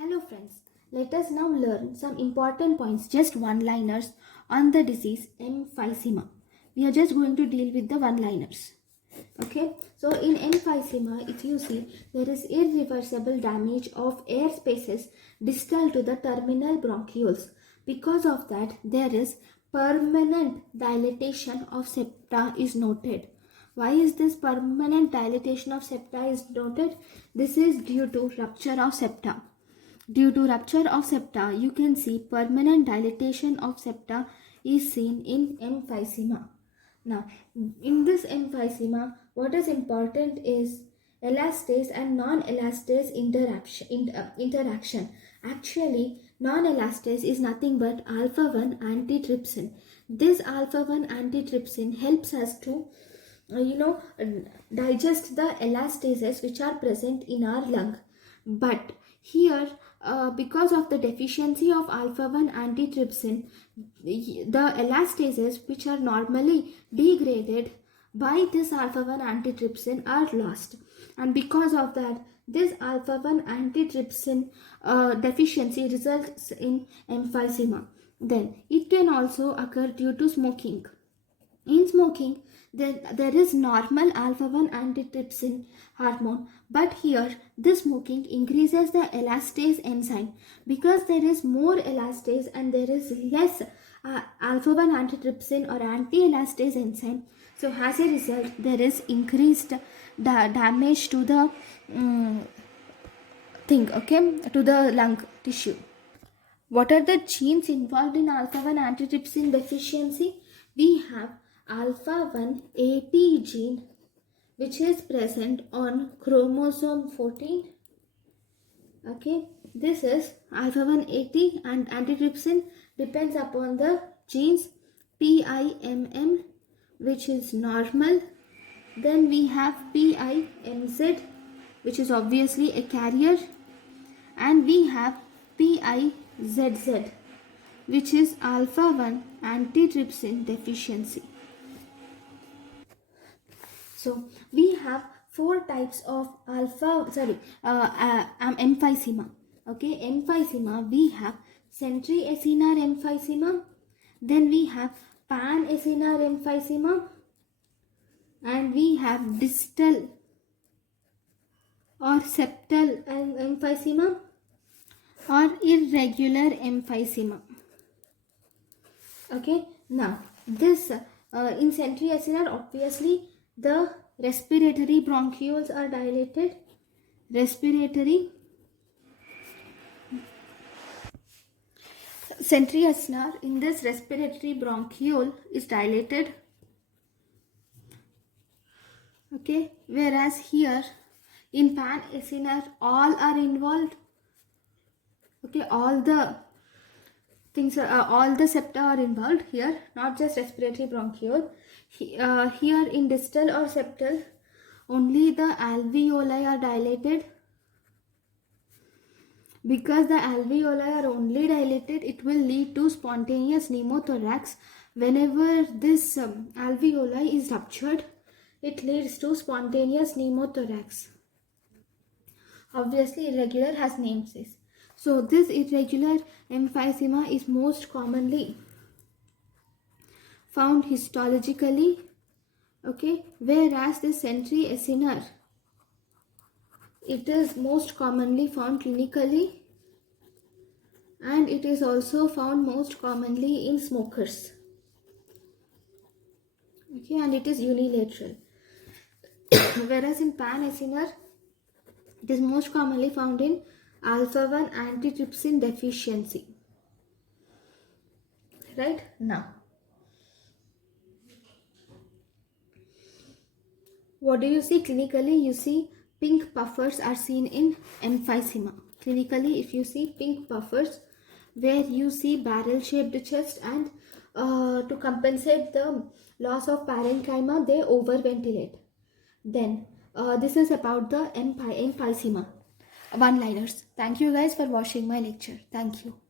Hello friends, let us now learn some important points, just one-liners on the disease emphysema. We are just going to deal with the one-liners. Okay, so in emphysema, if you see, there is irreversible damage of air spaces distal to the terminal bronchioles. Because of that, there is permanent dilatation of septa is noted. Why is this permanent dilatation of septa is noted? This is due to rupture of septa. Due to rupture of septa, you can see permanent dilatation of septa is seen in emphysema. Now, in this emphysema, what is important is elastase and non-elastase interaction. Actually, non-elastase is nothing but alpha-1 antitrypsin. This alpha-1 antitrypsin helps us to digest the elastases which are present in our lung. But here, because of the deficiency of alpha-1 antitrypsin, the elastases which are normally degraded by this alpha-1 antitrypsin are lost. And because of that, this alpha-1 antitrypsin deficiency results in emphysema. Then, it can also occur due to smoking. In smoking, there is normal alpha-1 antitrypsin hormone, but here this smoking increases the elastase enzyme. Because there is more elastase and there is less alpha-1 antitrypsin or anti-elastase enzyme, so as a result there is increased damage to the to the lung tissue. What are the genes involved in alpha-1 antitrypsin deficiency? We have alpha-1 AT gene, which is present on chromosome 14. Okay, this is alpha-1 AT, and antitrypsin depends upon the genes PIMM, which is normal. Then we have PIMZ, which is obviously a carrier, and we have PIZZ, which is alpha-1 antitrypsin deficiency. So we have four types of emphysema. Okay, emphysema, we have centriacinar emphysema, then we have pan-acinar emphysema, and we have distal or septal emphysema or irregular emphysema. Okay, now this in centriacinar, obviously the respiratory bronchioles are dilated. Centriacinar, in this respiratory bronchiole is dilated. Okay, whereas here in pan-acinar all are involved. Okay, all the septa are involved here, not just respiratory bronchiole. Here in distal or septal, only the alveoli are dilated. Because the alveoli are only dilated, it will lead to spontaneous pneumothorax. Whenever this alveoli is ruptured, it leads to spontaneous pneumothorax. Obviously, irregular has namespace. So this irregular emphysema is most commonly found histologically, okay, whereas the centriacinar, it is most commonly found clinically, and it is also found most commonly in smokers. Okay, and it is unilateral. Whereas in pan-acinar, it is most commonly found in alpha-1 antitrypsin deficiency. Right? Now, what do you see clinically? You see pink puffers are seen in emphysema. Clinically, if you see pink puffers, where you see barrel-shaped chest, and to compensate the loss of parenchyma, they overventilate. Then, this is about the emphysema. One-liners. Thank you guys for watching my lecture. Thank you.